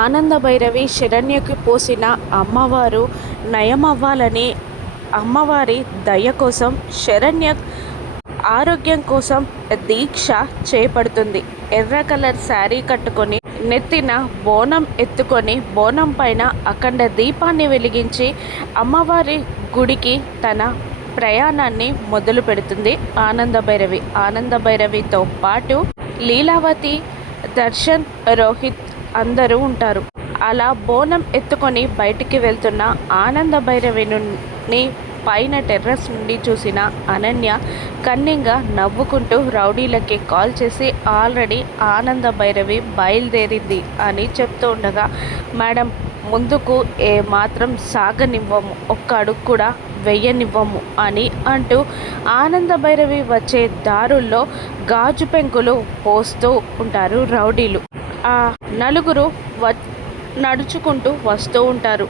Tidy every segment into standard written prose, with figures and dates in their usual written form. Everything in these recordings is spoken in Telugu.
ఆనంద భైరవి శరణ్యకి పోసిన అమ్మవారు నయమవ్వాలని అమ్మవారి దయ కోసం శరణ్య ఆరోగ్యం కోసం దీక్ష చేపడుతుంది. ఎర్ర కలర్ శారీ కట్టుకొని నెత్తిన బోనం ఎత్తుకొని బోనం పైన అఖండ దీపాన్ని వెలిగించి అమ్మవారి గుడికి తన ప్రయాణాన్ని మొదలు పెడుతుంది ఆనంద భైరవి. ఆనంద భైరవితో పాటు లీలావతి, దర్శన్, రోహిత్ అందరూ ఉంటారు. అలా బోనం ఎత్తుకొని బయటికి వెళ్తున్న ఆనంద భైరవిని పైన టెర్రస్ నుండి చూసిన అనన్య కన్నింగా నవ్వుకుంటూ రౌడీలకి కాల్ చేసి ఆల్రెడీ ఆనంద భైరవి బయలుదేరింది అని చెప్తూ ఉండగా, మేడం ముందుకు ఏమాత్రం సాగనివ్వము, ఒక్క అడుగు కూడా వెయ్యనివ్వము అని అంటూ ఆనంద భైరవి వచ్చే దారుల్లో గాజు పెంకులు పోస్తూ ఉంటారు రౌడీలు. ఆ నలుగురు నడుచుకుంటూ వస్తూ ఉంటారు.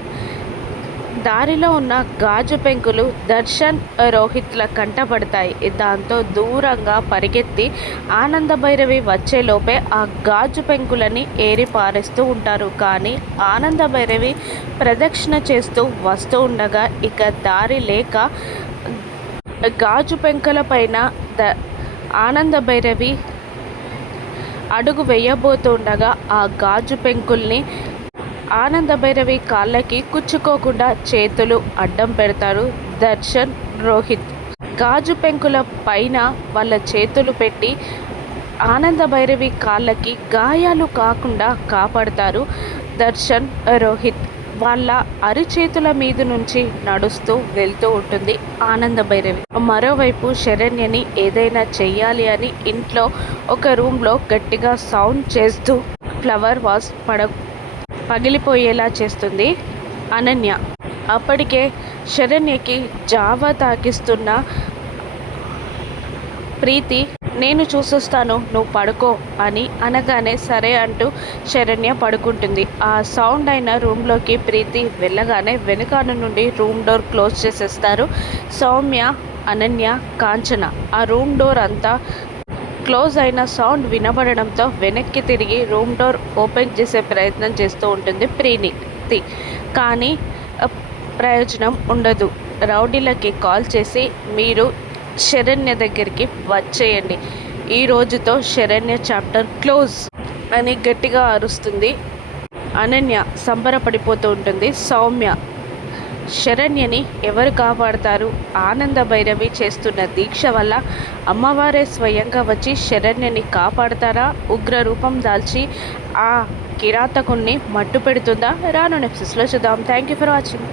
దారిలో ఉన్న గాజు పెంకులు దర్శన్, రోహిత్ల కంటపడతాయి. దాంతో దూరంగా పరిగెత్తి ఆనంద భైరవి వచ్చేలోపే ఆ గాజు పెంకులని ఏరి పారేస్తూ ఉంటారు. కానీ ఆనంద భైరవి ప్రదక్షిణ చేస్తూ వస్తూ ఉండగా ఇక దారి లేక గాజు పెంకుల పైన ఆనంద భైరవి అడుగు వేయబోతుండగా ఆ గాజు పెంకుల్ని ఆనంద భైరవి కాళ్ళకి కుచ్చుకోకుండా చేతులు అడ్డం పెడతారు దర్శన్, రోహిత్. గాజు పెంకుల పైన వాళ్ళ చేతులు పెట్టి ఆనంద భైరవి కాళ్ళకి గాయాలు కాకుండా కాపాడతారు దర్శన్, రోహిత్. వాళ్ళ అరిచేతుల మీద నుంచి నడుస్తూ వెళ్తూ ఉంటుంది ఆనంద భైరవి. మరోవైపు శరణ్యని ఏదైనా చెయ్యాలి అని ఇంట్లో ఒక రూమ్లో గట్టిగా సౌండ్ చేస్తూ ఫ్లవర్ వాస్ పగిలిపోయేలా చేస్తుంది అనన్య. అప్పటికే శరణ్యకి జావా తాకిస్తున్న ప్రీతి, నేను చూసొస్తాను, నువ్వు పడుకో అని అనగానే సరే అంటూ శరణ్య పడుకుంటుంది. ఆ సౌండ్ అయిన రూమ్లోకి ప్రీతి వెళ్ళగానే వెనుకాల నుండి రూమ్ డోర్ క్లోజ్ చేసేస్తారు సౌమ్య, అనన్య, కాంచన. ఆ రూమ్ డోర్ అంతా క్లోజ్ అయిన సౌండ్ వినబడడంతో వెనక్కి తిరిగి రూమ్ డోర్ ఓపెన్ చేసే ప్రయత్నం చేస్తూ ఉంటుంది ప్రీతి. కానీ ప్రయోజనం ఉండదు. రౌడీలకి కాల్ చేసి మీరు శరణ్య దగ్గరికి వచ్చేయండి, ఈ రోజుతో శరణ్య చాప్టర్ క్లోజ్ అని గట్టిగా అరుస్తుంది అనన్య. సంబరపడిపోతూ ఉంటుంది సౌమ్య. శరణ్యని ఎవరు కాపాడతారు? ఆనంద భైరవి చేస్తున్న దీక్ష వల్ల అమ్మవారే స్వయంగా వచ్చి శరణ్యని కాపాడతారా? ఉగ్ర రూపం దాల్చి ఆ కిరాతకుణ్ణి మట్టు పెడుతుందా? రాను ఎపిసోడ్స్లో చూద్దాం. Thank you for watching.